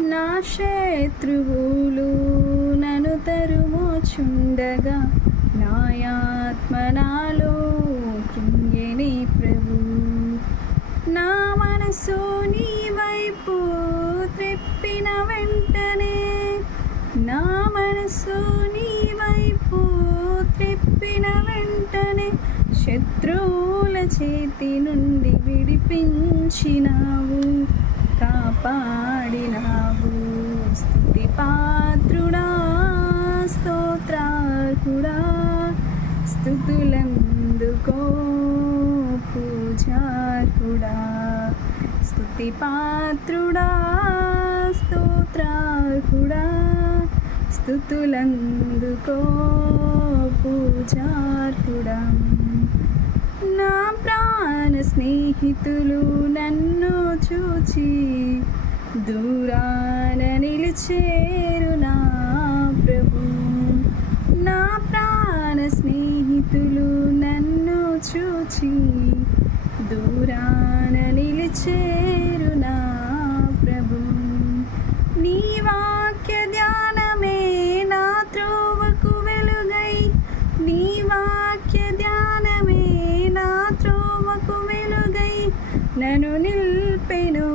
నా శత్రువులు నన్ను తరుముచుండగా నాయాత్మ నాలో కృంగెని ప్రభు. నా మనసు నీ వైపు త్రెప్పిన వెంటనే, నా మనసు నీ వైపు త్రెప్పిన వెంటనే శత్రువుల చేతి నుండి విడిపించినావు, కాపాడినావు. స్తుతి పాత్రుడా, స్తోత్రార్హుడా, స్తుతులందుకో పూజార్హుడా. స్తుతి పాత్రుడా, స్తోత్రార్హుడా, స్తుతులందుకో పూజార్హుడా. నా ప్రాణ స్నేహితులు నన్ను చూచి దూరాన నిలిచేరు నా ప్రభు. నా ప్రాణ స్నేహితులు నన్ను చూచి దూరాన నిలిచేరు నా ప్రభు. నీ వాక్య ధ్యానమే నా త్రోవకు వెలుగై, నీ వాక్య ధ్యానమే నా త్రోవకు వెలుగై నన్ను నిల్పెను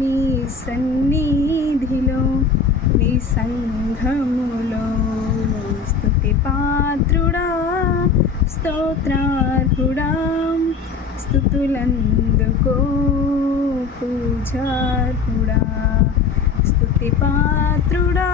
నీ సన్నిధిలో, నీ సంఘములో. స్తుతి పాత్రుడా, స్తోత్రార్హుడా, స్తుతులందుకో పూజార్హుడా. స్తుతి పాత్రుడా,